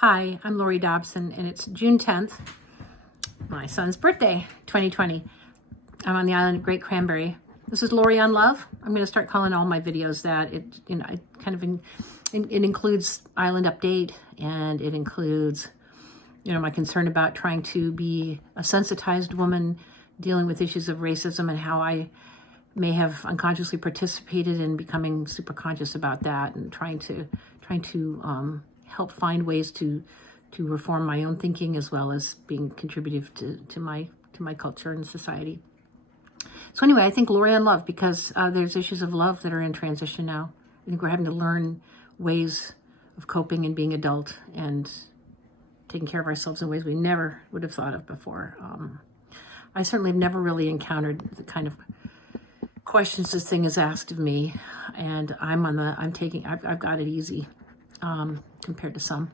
Hi, I'm Laurie Dobson, and it's June 10th, my son's birthday, 2020. I'm on the island of Great Cranberry. This is Laurie on Love. I'm going to start calling all my videos that. It includes island update, and it includes, my concern about trying to be a sensitized woman dealing with issues of racism and how I may have unconsciously participated in becoming super conscious about that, and trying to help find ways to reform my own thinking, as well as being contributive to my culture and society. So anyway, I think Laurie on Love, because there's issues of love that are in transition now. I think we're having to learn ways of coping and being adult and taking care of ourselves in ways we never would have thought of before. I certainly have never really encountered the kind of questions this thing has asked of me, and I've got it easy compared to some.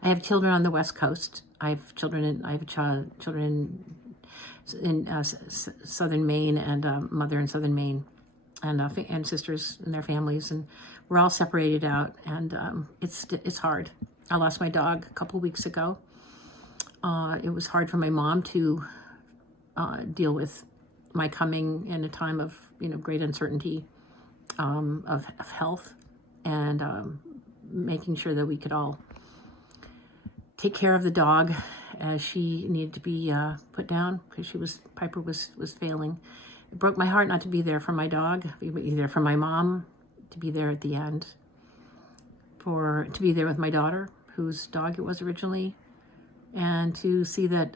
I have children on the West Coast. I have children in southern Maine, and mother in southern Maine, and sisters and their families, and we're all separated out, and it's hard. I lost my dog a couple weeks ago. It was hard for my mom to deal with my coming in a time of great uncertainty of health, and making sure that we could all take care of the dog as she needed to be put down, because Piper was failing. It broke my heart not to be there for my dog, to be there for my mom, to be there at the end, to be there with my daughter, whose dog it was originally, and to see that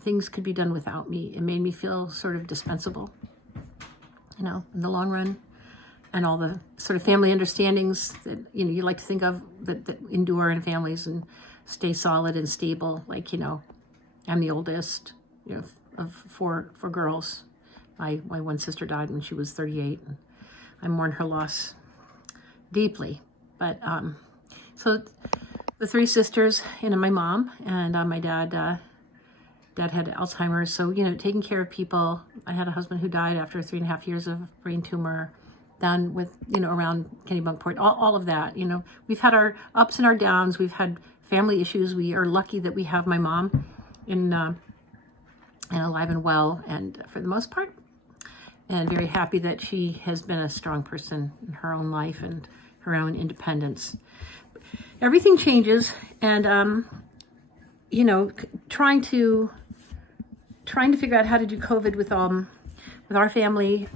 things could be done without me. It made me feel sort of dispensable, in the long run. And all the sort of family understandings that you like to think of that endure in families and stay solid and stable. Like, I'm the oldest, of four girls. My one sister died when she was 38, and I mourn her loss deeply. But so the three sisters, my mom and my dad. Dad had Alzheimer's, so taking care of people. I had a husband who died after 3.5 years of brain tumor, down with around Kennebunkport. All of that. We've had our ups and our downs. We've had family issues. We are lucky that we have my mom in alive and well, and for the most part, and very happy that she has been a strong person in her own life and her own independence. Everything changes, and trying to figure out how to do COVID with our family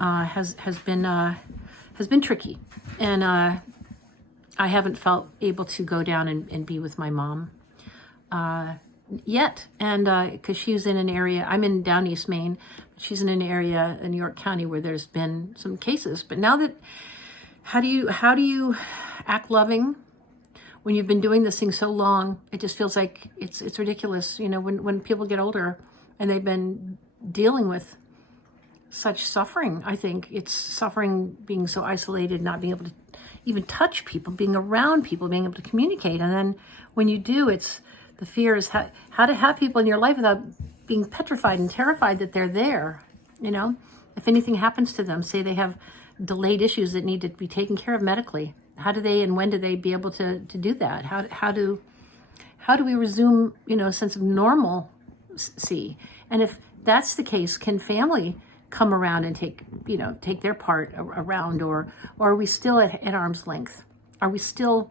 has been tricky, and I haven't felt able to go down and be with my mom yet, and because she's in an area, I'm in down East Maine, she's in an area in New York County where there's been some cases. But now that, how do you act loving when you've been doing this thing so long? It just feels like it's ridiculous, when people get older and they've been dealing with such suffering. I think it's suffering, being so isolated, not being able to even touch people, being around people, being able to communicate. And then when you do, it's the fear is how to have people in your life without being petrified and terrified that they're there. If anything happens to them, say they have delayed issues that need to be taken care of medically, how do they and when do they be able to do that? How do we resume, a sense of normalcy? And if that's the case, can family come around and take their part around, or are we still at arm's length? Are we still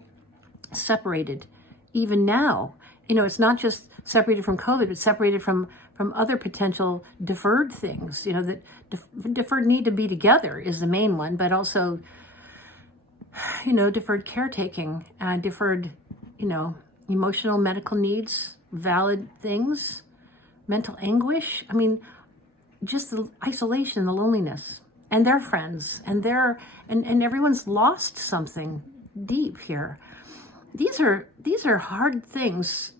separated even now? It's not just separated from COVID, but separated from other potential deferred things, that deferred need to be together is the main one, but also, deferred caretaking, deferred, emotional, medical needs, valid things, mental anguish. Just the isolation, the loneliness, and their friends, and everyone's lost something deep here. These are hard things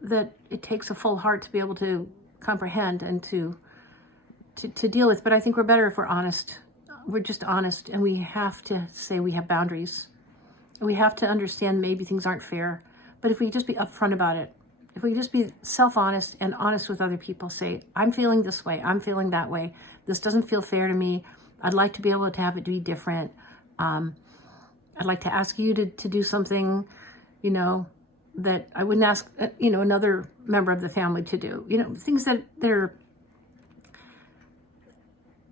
that it takes a full heart to be able to comprehend and to deal with. But I think we're better if we're honest. We're just honest, and we have to say we have boundaries. And we have to understand maybe things aren't fair. But if we just be upfront about it, if we just be self-honest and honest with other people, say, I'm feeling this way, I'm feeling that way, this doesn't feel fair to me, I'd like to be able to have it be different. I'd like to ask you to do something, you know, that I wouldn't ask, you know, another member of the family to do. You know, things that they're,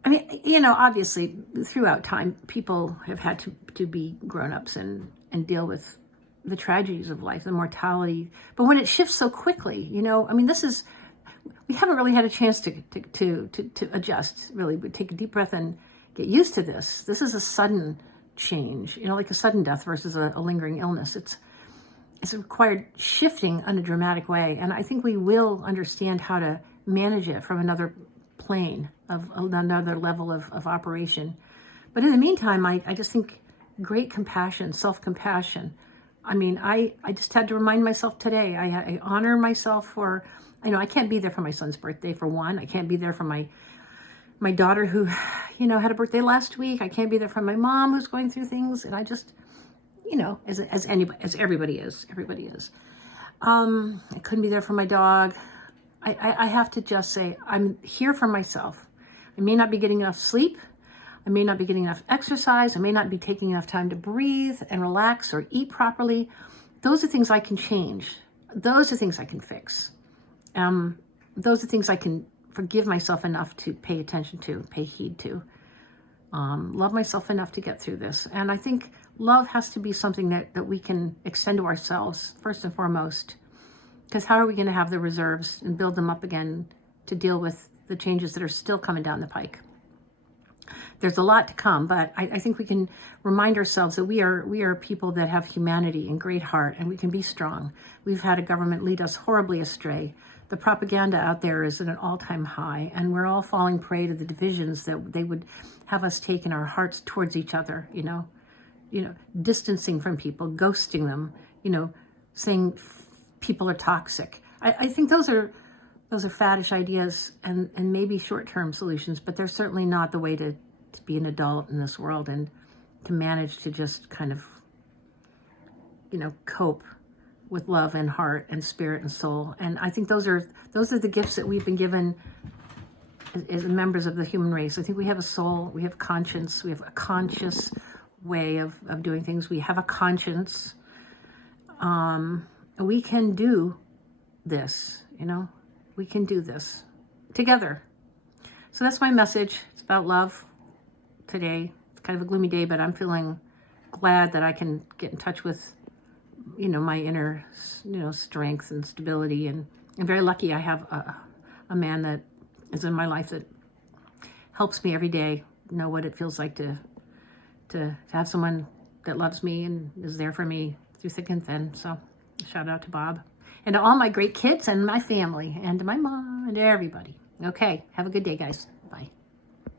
I mean, you know, obviously throughout time, people have had to be grown-ups and deal with the tragedies of life, the mortality. But when it shifts so quickly, you know, I mean, we haven't really had a chance to adjust, really, but take a deep breath and get used to this. This is a sudden change, you know, like a sudden death versus a lingering illness. It's required shifting in a dramatic way. And I think we will understand how to manage it from another plane of another level of operation. But in the meantime, I just think great compassion, self-compassion. I mean, I just had to remind myself today, I honor myself for, you know, I can't be there for my son's birthday, for one. I can't be there for my daughter who, you know, had a birthday last week. I can't be there for my mom who's going through things. And I just, you know, as everybody is. I couldn't be there for my dog. I have to just say, I'm here for myself. I may not be getting enough sleep. I may not be getting enough exercise. I may not be taking enough time to breathe and relax or eat properly. Those are things I can change. Those are things I can fix. Those are things I can forgive myself enough to pay attention to, pay heed to. Love myself enough to get through this. And I think love has to be something that we can extend to ourselves, first and foremost. Because how are we going to have the reserves and build them up again to deal with the changes that are still coming down the pike? There's a lot to come, but I think we can remind ourselves that we are people that have humanity and great heart, and we can be strong. We've had a government lead us horribly astray. The propaganda out there is at an all-time high, and we're all falling prey to the divisions that they would have us take in our hearts towards each other, you know, distancing from people, ghosting them, you know, saying people are toxic. I think those are faddish ideas and maybe short-term solutions, but they're certainly not the way to be an adult in this world and to manage to just kind of, you know, cope with love and heart and spirit and soul. And I think those are the gifts that we've been given as members of the human race. I think we have a soul, we have conscience, we have a conscious way of doing things. We have a conscience. We can do this, you know, we can do this together. So that's my message. It's about love today. It's kind of a gloomy day, but I'm feeling glad that I can get in touch with, you know, my inner, you know, strength and stability. And I'm very lucky I have a man that is in my life that helps me every day know what it feels like to have someone that loves me and is there for me through thick and thin. So shout out to Bob and to all my great kids and my family and to my mom and to everybody. Okay, have a good day, guys.